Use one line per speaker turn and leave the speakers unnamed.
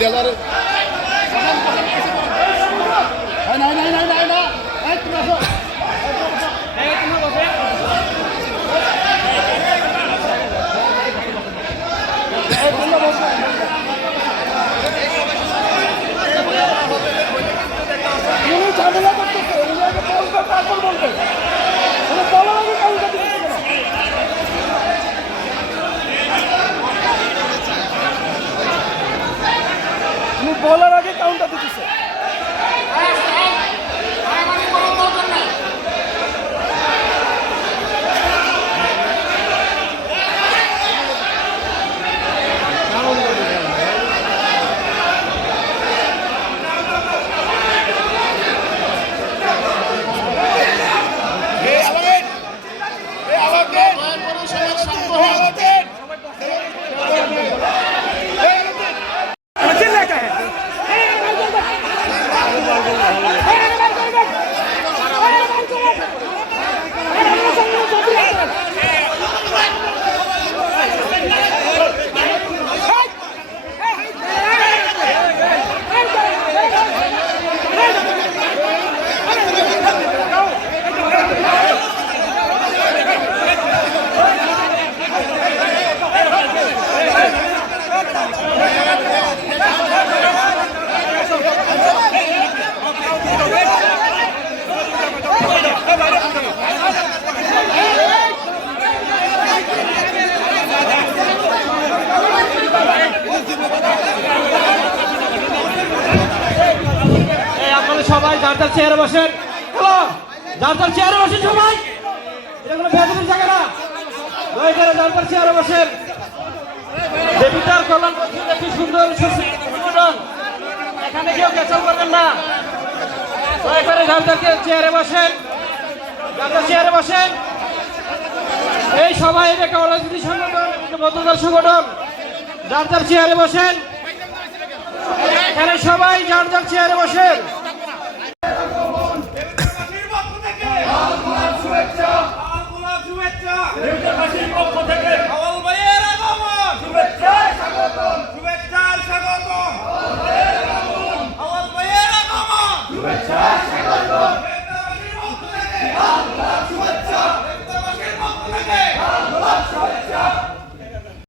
দেলারে বলার আগে কাউন্টার দিতেছে।
Hallelujah. সবাই, যার যার চেয়ারে বসেন। হ্যালো, যার যার চেয়ারে বসেন সবাই। এটা কোনো বেদনের জায়গা না। দয়া করে যার যার চেয়ারে বসেন। দেবিতার কল্যাণ পরিষদ একটি সুন্দর সুশৃঙ্খল সংগঠন এখানে কেউ কেচাল করবেন না। দয়া করে যার যার চেয়ারে বসেন। যার যার চেয়ারে বসেন। এই সবাই এটা একটা অরাজনীতি সংগঠন সংগঠন। যার যার চেয়ারে বসেন। এখানে সবাই যার যার চেয়ারে পক্ষ থেকে